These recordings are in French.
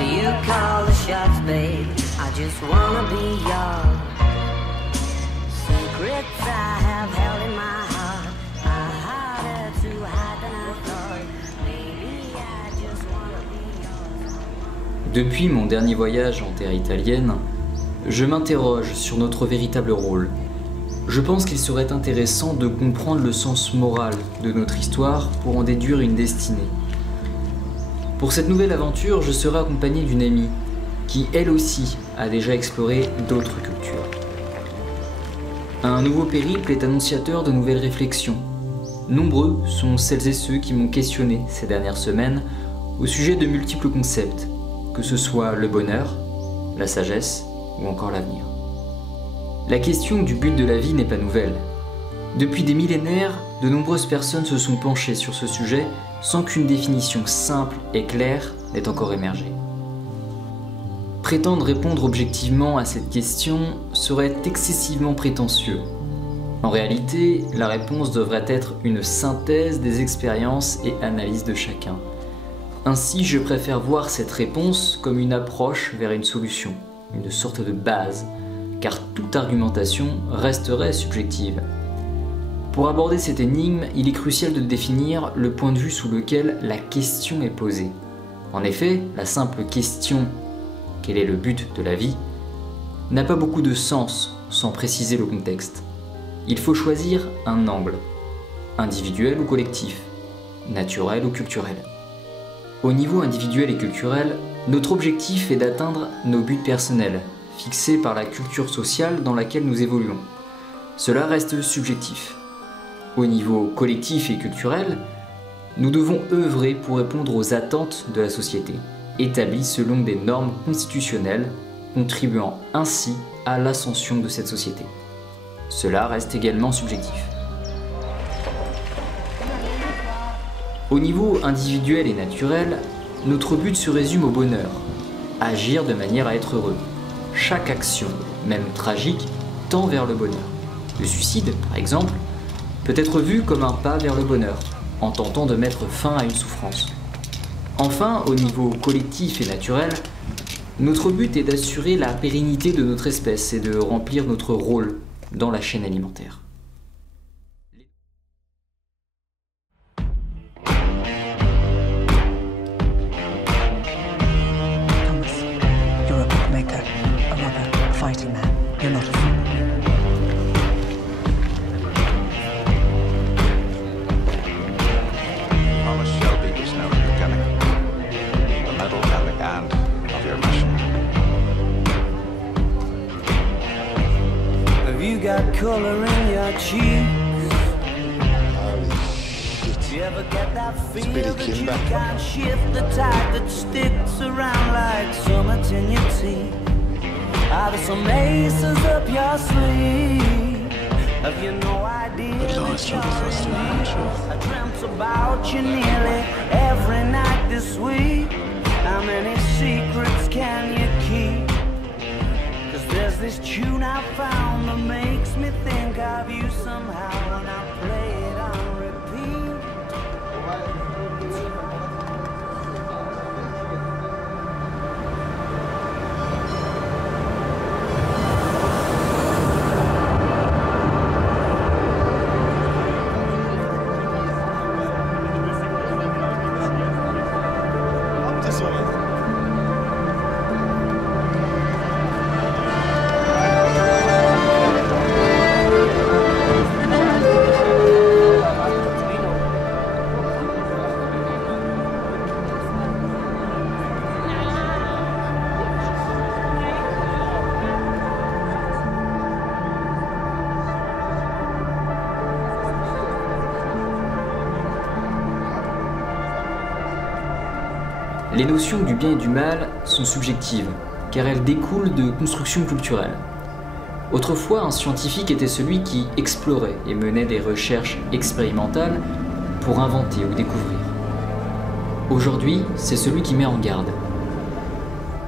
You call the shots, babe. I just wanna be yours. Secrets I have held in my heart are harder to hide than I thought. Maybe I just wanna be yours. Depuis mon dernier voyage en terre italienne, je m'interroge sur notre véritable rôle. Je pense qu'il serait intéressant de comprendre le sens moral de notre histoire pour en déduire une destinée. Pour cette nouvelle aventure, je serai accompagné d'une amie qui, elle aussi, a déjà exploré d'autres cultures. Un nouveau périple est annonciateur de nouvelles réflexions. Nombreux sont celles et ceux qui m'ont questionné ces dernières semaines au sujet de multiples concepts, que ce soit le bonheur, la sagesse ou encore l'avenir. La question du but de la vie n'est pas nouvelle. Depuis des millénaires, de nombreuses personnes se sont penchées sur ce sujet sans qu'une définition simple et claire n'ait encore émergé. Prétendre répondre objectivement à cette question serait excessivement prétentieux. En réalité, la réponse devrait être une synthèse des expériences et analyses de chacun. Ainsi, je préfère voir cette réponse comme une approche vers une solution, une sorte de base, car toute argumentation resterait subjective. Pour aborder cette énigme, il est crucial de définir le point de vue sous lequel la question est posée. En effet, la simple question « quel est le but de la vie ?» n'a pas beaucoup de sens sans préciser le contexte. Il faut choisir un angle, individuel ou collectif, naturel ou culturel. Au niveau individuel et culturel, notre objectif est d'atteindre nos buts personnels, fixés par la culture sociale dans laquelle nous évoluons. Cela reste subjectif. Au niveau collectif et culturel, nous devons œuvrer pour répondre aux attentes de la société, établies selon des normes constitutionnelles, contribuant ainsi à l'ascension de cette société. Cela reste également subjectif. Au niveau individuel et naturel, notre but se résume au bonheur, agir de manière à être heureux. Chaque action, même tragique, tend vers le bonheur. Le suicide, par exemple, peut être vu comme un pas vers le bonheur, en tentant de mettre fin à une souffrance. Enfin, au niveau collectif et naturel, notre but est d'assurer la pérennité de notre espèce et de remplir notre rôle dans la chaîne alimentaire. Fighting man. You're not a fool. Thomas Shelby is now in the beginning. The middle and the end of your mission. Have you got color in your cheeks? You ever get that feel that you can't shift, the tide that sticks around like summits in your teeth? Are there some aces up your sleeve? Have you no idea? I dreamt about you nearly every night this week. How many secrets can you keep? Cause there's this tune I found that makes me think of you somehow when I play it on repeat. Les notions du bien et du mal sont subjectives, car elles découlent de constructions culturelles. Autrefois, un scientifique était celui qui explorait et menait des recherches expérimentales pour inventer ou découvrir. Aujourd'hui, c'est celui qui met en garde.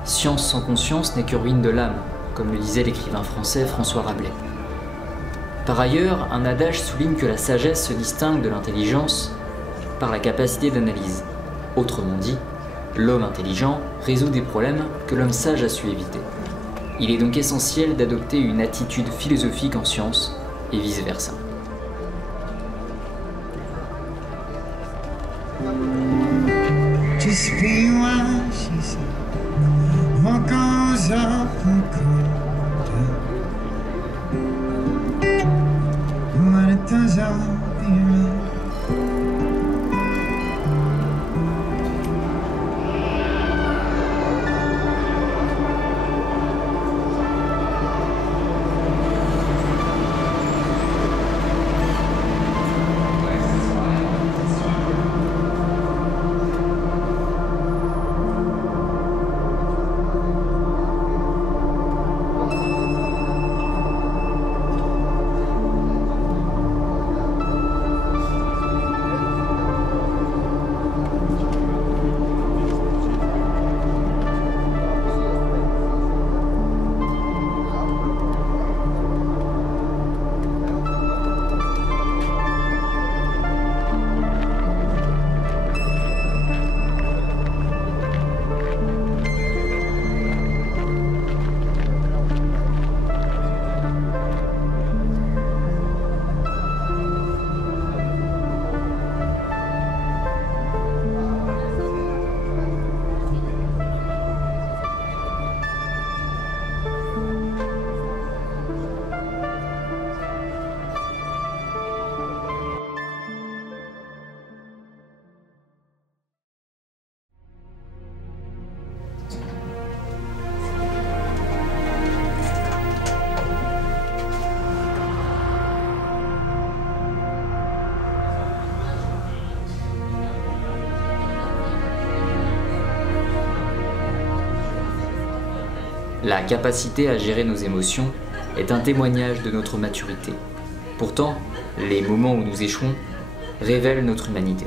Science sans conscience n'est que ruine de l'âme, comme le disait l'écrivain français François Rabelais. Par ailleurs, un adage souligne que la sagesse se distingue de l'intelligence par la capacité d'analyse. Autrement dit, L'homme intelligent résout des problèmes que l'homme sage a su éviter. Il est donc essentiel d'adopter une attitude philosophique en science et vice-versa. Just be one, she said. What goes up will come down. When it does, I'll be around. La capacité à gérer nos émotions est un témoignage de notre maturité. Pourtant, les moments où nous échouons révèlent notre humanité.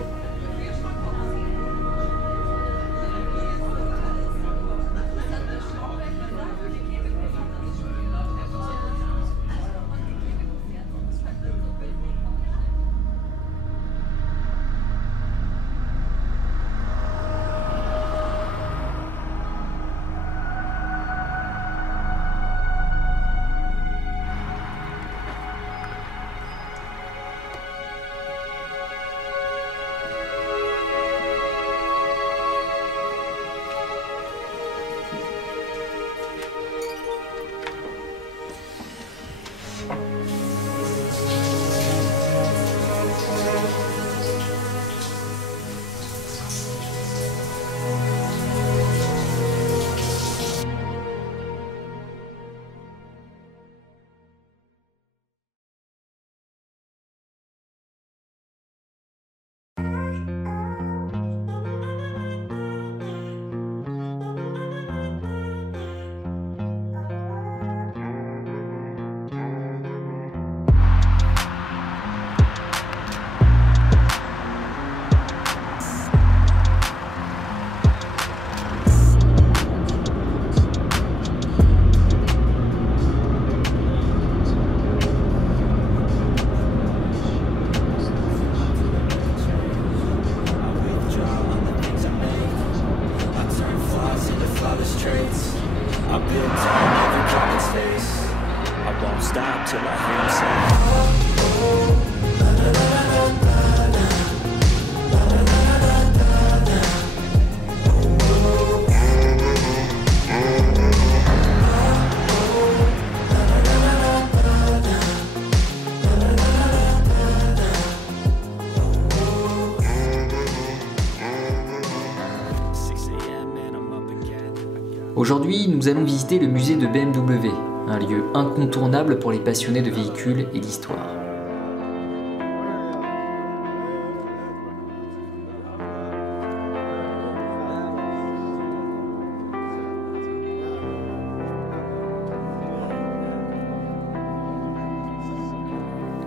Aujourd'hui, nous allons visiter le musée de BMW, un lieu incontournable pour les passionnés de véhicules et d'histoire.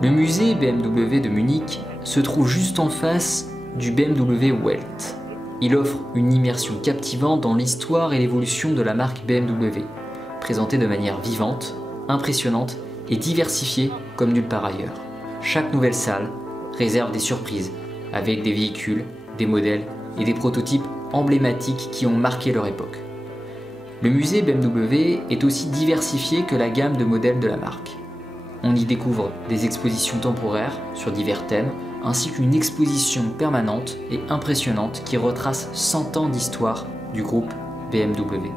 Le musée BMW de Munich se trouve juste en face du BMW Welt. Il offre une immersion captivante dans l'histoire et l'évolution de la marque BMW, présentée de manière vivante, impressionnante et diversifiée comme nulle part ailleurs. Chaque nouvelle salle réserve des surprises, avec des véhicules, des modèles et des prototypes emblématiques qui ont marqué leur époque. Le musée BMW est aussi diversifié que la gamme de modèles de la marque. On y découvre des expositions temporaires sur divers thèmes, ainsi qu'une exposition permanente et impressionnante qui retrace 100 ans d'histoire du groupe BMW.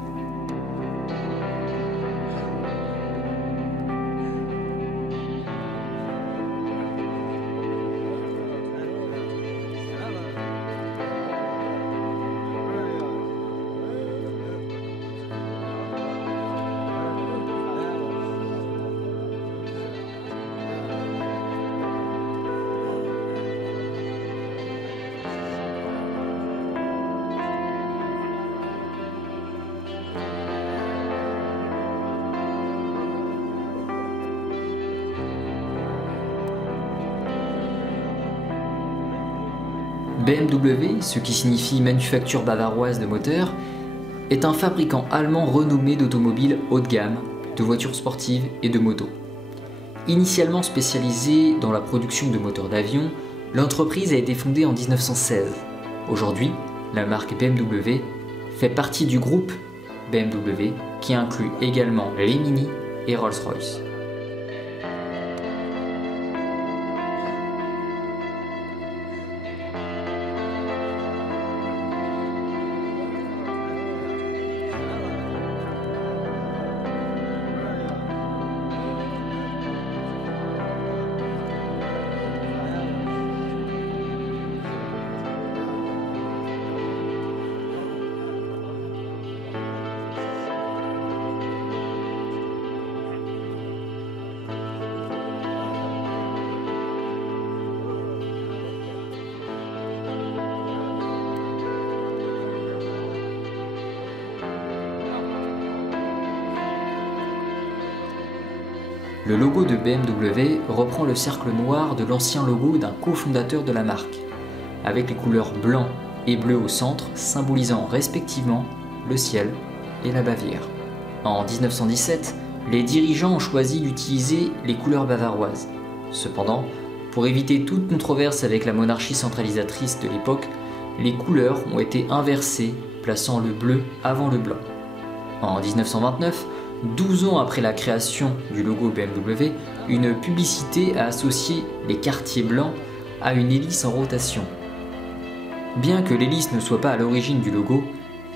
BMW, ce qui signifie manufacture bavaroise de moteurs, est un fabricant allemand renommé d'automobiles haut de gamme, de voitures sportives et de motos. Initialement spécialisée dans la production de moteurs d'avion, l'entreprise a été fondée en 1916. Aujourd'hui, la marque BMW fait partie du groupe BMW qui inclut également les Mini et Rolls-Royce. Le logo de BMW reprend le cercle noir de l'ancien logo d'un cofondateur de la marque, avec les couleurs blanc et bleu au centre, symbolisant respectivement le ciel et la Bavière. En 1917, les dirigeants ont choisi d'utiliser les couleurs bavaroises. Cependant, pour éviter toute controverse avec la monarchie centralisatrice de l'époque, les couleurs ont été inversées, plaçant le bleu avant le blanc. En 1929, 12 ans après la création du logo BMW, une publicité a associé les quartiers blancs à une hélice en rotation. Bien que l'hélice ne soit pas à l'origine du logo,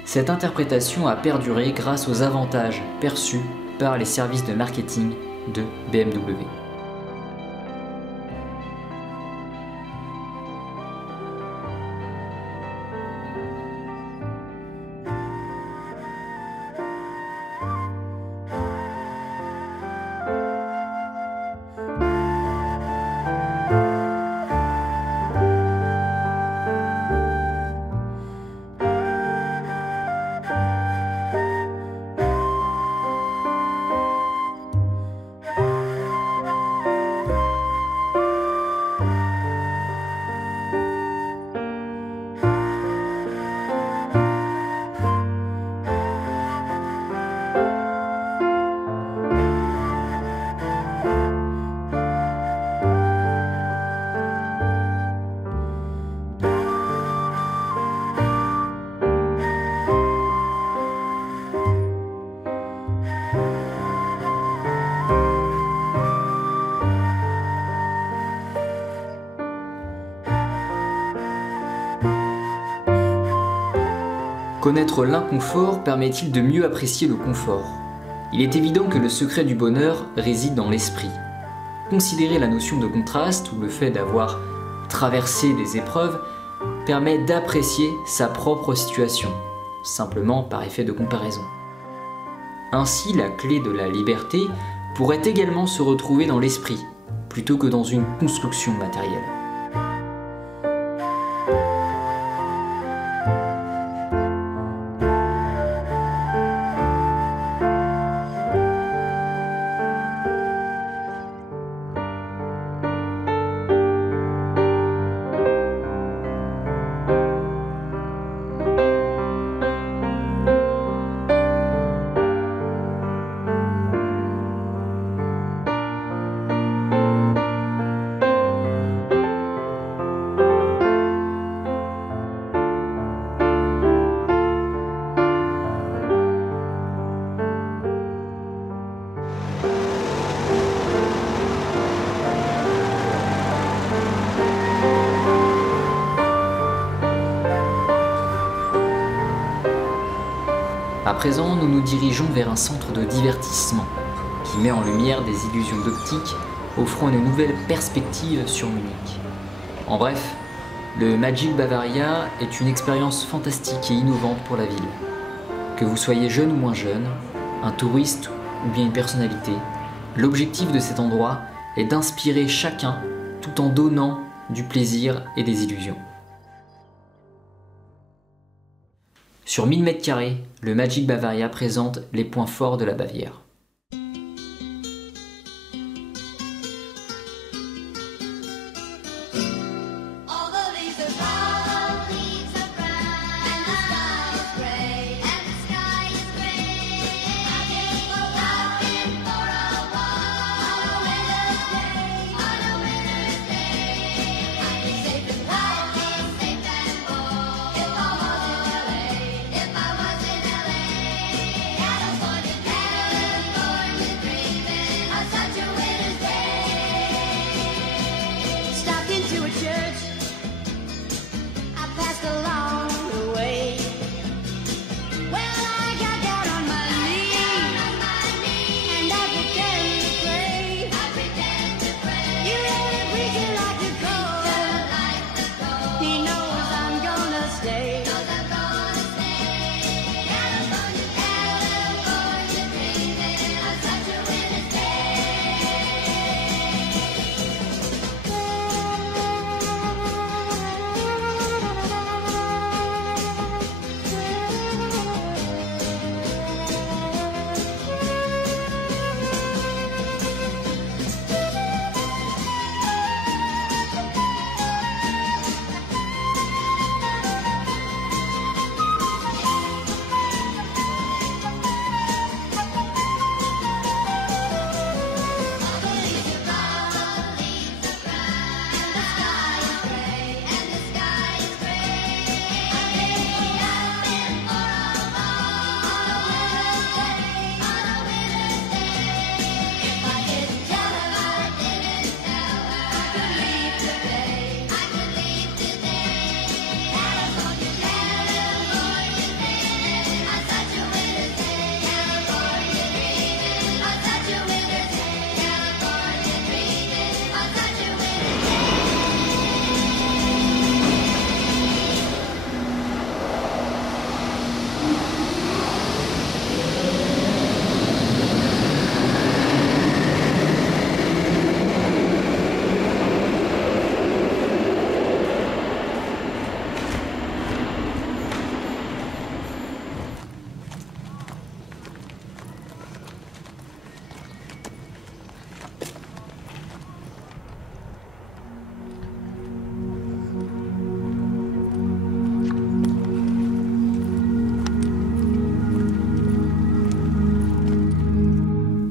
cette interprétation a perduré grâce aux avantages perçus par les services de marketing de BMW. Connaître l'inconfort permet-il de mieux apprécier le confort? Il est évident que le secret du bonheur réside dans l'esprit. Considérer la notion de contraste ou le fait d'avoir traversé des épreuves permet d'apprécier sa propre situation, simplement par effet de comparaison. Ainsi, la clé de la liberté pourrait également se retrouver dans l'esprit, plutôt que dans une construction matérielle. présent, nous nous dirigeons vers un centre de divertissement qui met en lumière des illusions d'optique offrant une nouvelle perspective sur Munich. En bref, le Magic Bavaria est une expérience fantastique et innovante pour la ville. Que vous soyez jeune ou moins jeune, un touriste ou bien une personnalité, l'objectif de cet endroit est d'inspirer chacun tout en donnant du plaisir et des illusions. Sur 1000 m², le Magic Bavaria présente les points forts de la Bavière.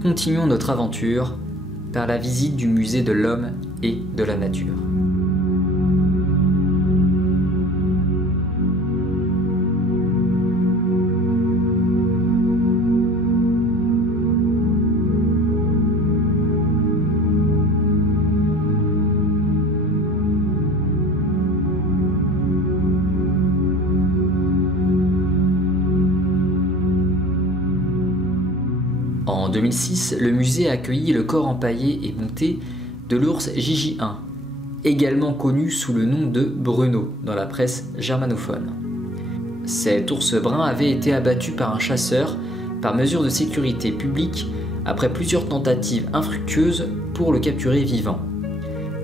Continuons notre aventure par la visite du musée de l'homme et de la nature. En 2006, le musée a accueilli le corps empaillé et monté de l'ours Gigi-1, également connu sous le nom de Bruno dans la presse germanophone. Cet ours brun avait été abattu par un chasseur par mesure de sécurité publique après plusieurs tentatives infructueuses pour le capturer vivant.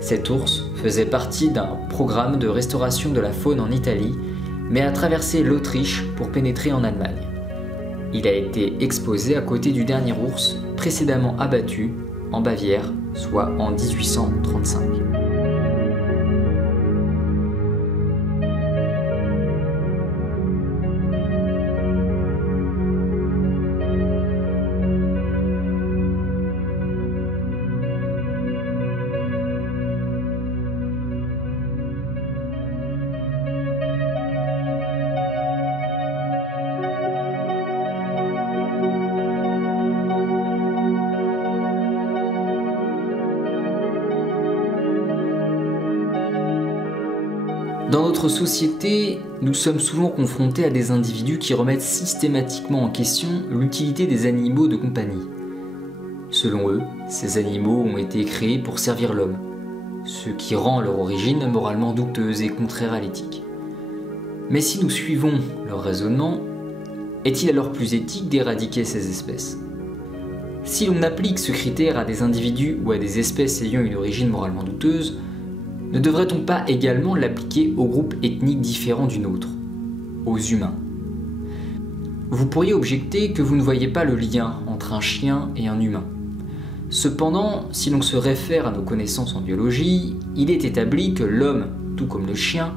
Cet ours faisait partie d'un programme de restauration de la faune en Italie, mais a traversé l'Autriche pour pénétrer en Allemagne. Il a été exposé à côté du dernier ours précédemment abattu en Bavière, soit en 1835. Dans notre société, nous sommes souvent confrontés à des individus qui remettent systématiquement en question l'utilité des animaux de compagnie. Selon eux, ces animaux ont été créés pour servir l'homme, ce qui rend leur origine moralement douteuse et contraire à l'éthique. Mais si nous suivons leur raisonnement, est-il alors plus éthique d'éradiquer ces espèces? Si l'on applique ce critère à des individus ou à des espèces ayant une origine moralement douteuse, ne devrait-on pas également l'appliquer aux groupes ethniques différents du nôtre, aux humains? Vous pourriez objecter que vous ne voyez pas le lien entre un chien et un humain. Cependant, si l'on se réfère à nos connaissances en biologie, il est établi que l'homme, tout comme le chien,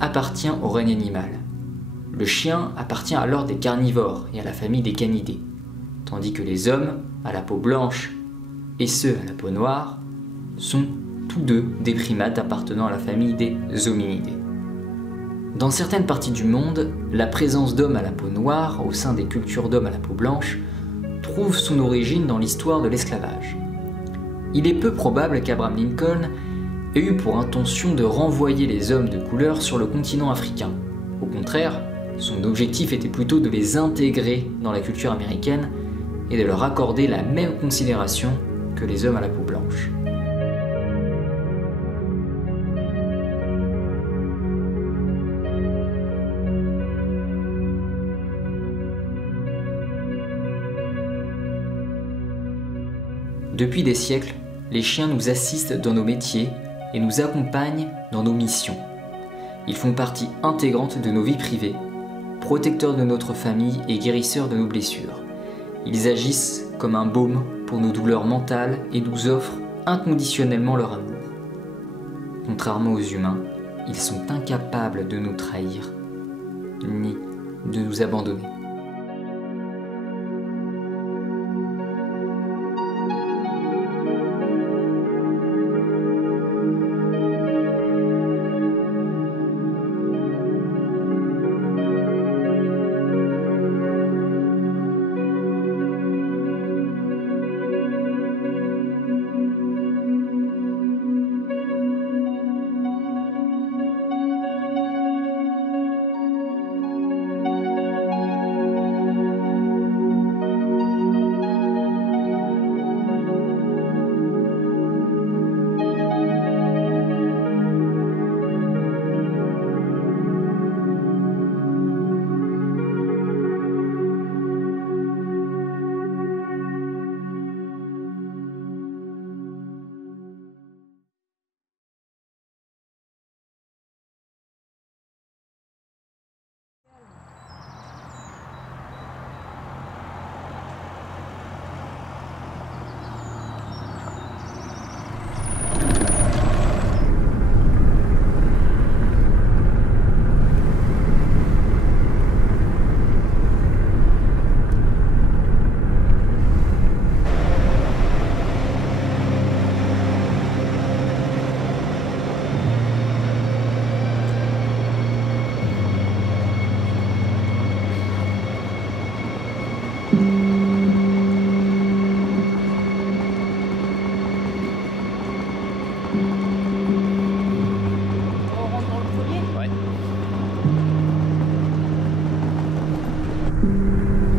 appartient au règne animal. Le chien appartient à l'ordre des carnivores et à la famille des canidés, tandis que les hommes, à la peau blanche, et ceux à la peau noire, sont tous deux des primates appartenant à la famille des hominidés. Dans certaines parties du monde, la présence d'hommes à la peau noire au sein des cultures d'hommes à la peau blanche trouve son origine dans l'histoire de l'esclavage. Il est peu probable qu'Abraham Lincoln ait eu pour intention de renvoyer les hommes de couleur sur le continent africain. Au contraire, son objectif était plutôt de les intégrer dans la culture américaine et de leur accorder la même considération que les hommes à la peau blanche. Depuis des siècles, les chiens nous assistent dans nos métiers et nous accompagnent dans nos missions. Ils font partie intégrante de nos vies privées, protecteurs de notre famille et guérisseurs de nos blessures. Ils agissent comme un baume pour nos douleurs mentales et nous offrent inconditionnellement leur amour. Contrairement aux humains, ils sont incapables de nous trahir, ni de nous abandonner.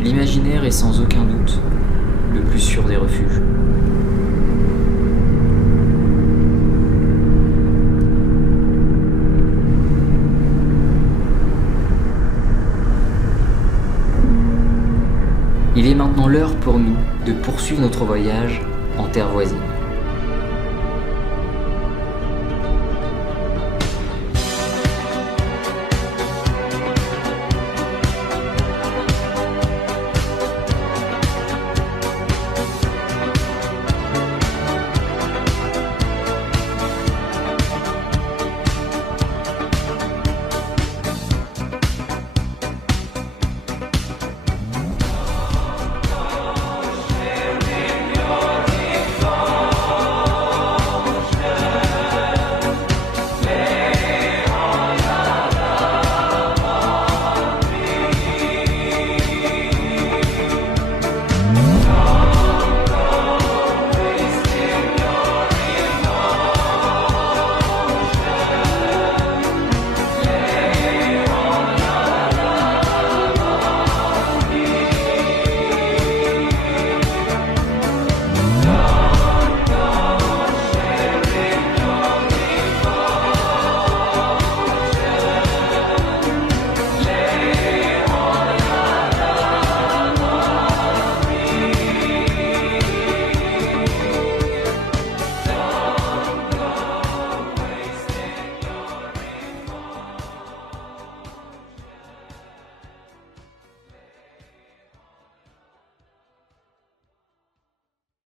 L'imaginaire est sans aucun doute le plus sûr des refuges. Il est maintenant l'heure pour nous de poursuivre notre voyage en terre voisine.